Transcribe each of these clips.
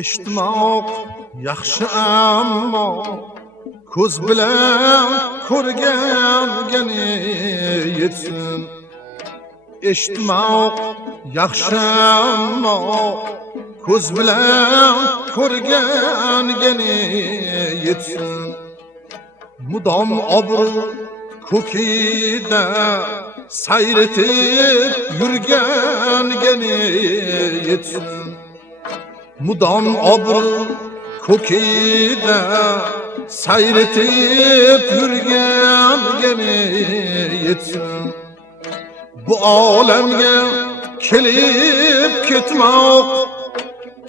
Eshitmoq yaxshi ammo ko'z bilan ko'rganga yetsin. Eshitmoq yaxshi ammo ko'z bilan ko'rganga yetsin. Mudom obro' ko'kida sayr etib yurganga yetsin. Mudom obro' ko'kida sayr etib yurganga yetsin. Bu olamga kelib ketmoq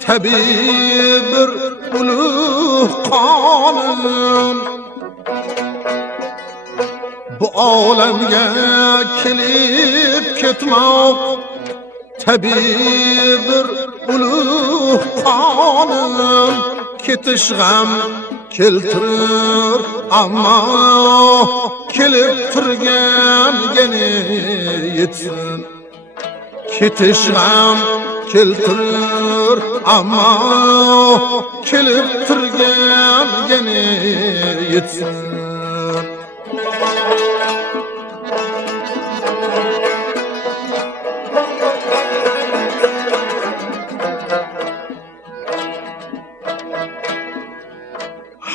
tabiiy bir ulug' qonun. Bu olamga kelib ketmoq tabiiy bir ulug' qonun. Ketish g'am keltirir ammo kelib turganga yetsin. Ketish g'am keltirir ammo kelib turganga yetsin.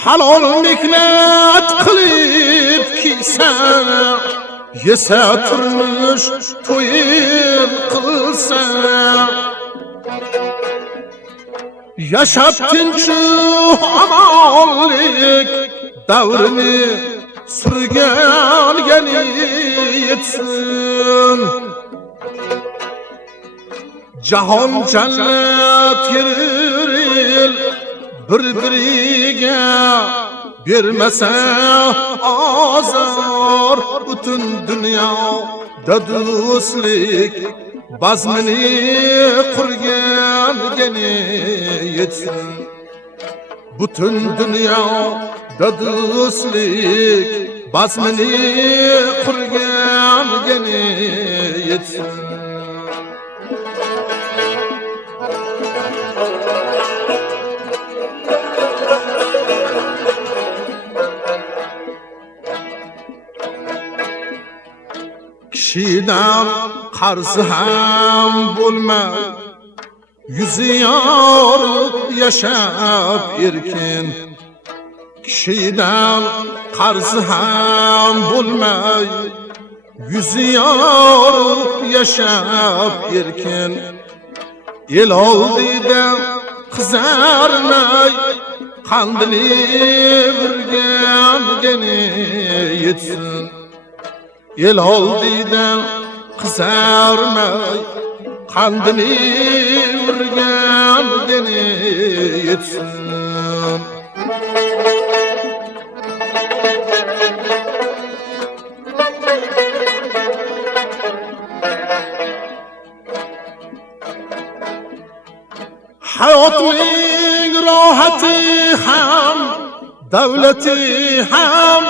Halol mehnat qilib kiysa, yesa turmush to'yib qilsa, yashab tinch omonlik davrini surganga yetsin. Jahon jannat yeril bir-biriga bermasa azor, butun dunyoda do'stlik bazmini qurganga yetsin. Butun dunyoda do'stlik bazmini qurganga yetsin. Kishidan qarzi ham bo'lmay, yuzi yorug' yashab erkin. Kishidan qarzi ham bo'lmay, yuzi yorug' yashab erkin. El oldida qizarmay, qandili virganga yetsin. El oldida qizarmay, qandili virganga yetsin. Hayotning rohati ham, davlati ham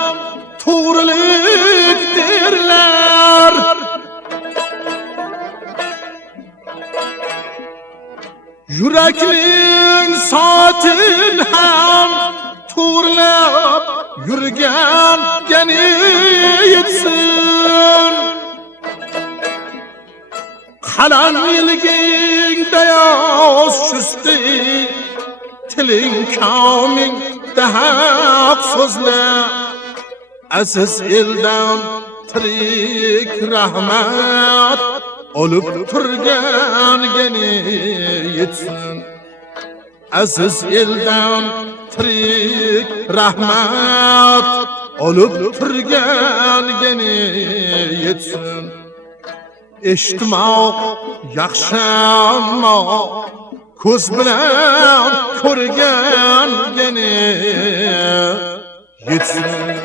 to'g'rilik derlar. Yurakning soatin ham to'g'rilab yurganga yetsin. Qalam yilgingda yoz chusti, tiling koming haq so'zlar. Aziz eldan tirik rahmat olib turganga yetsin. Aziz eldan tirik rahmat olib turganga yetsin. Eshitmoq yaxshi ammo ko'z bilan ko'rganga yetsin.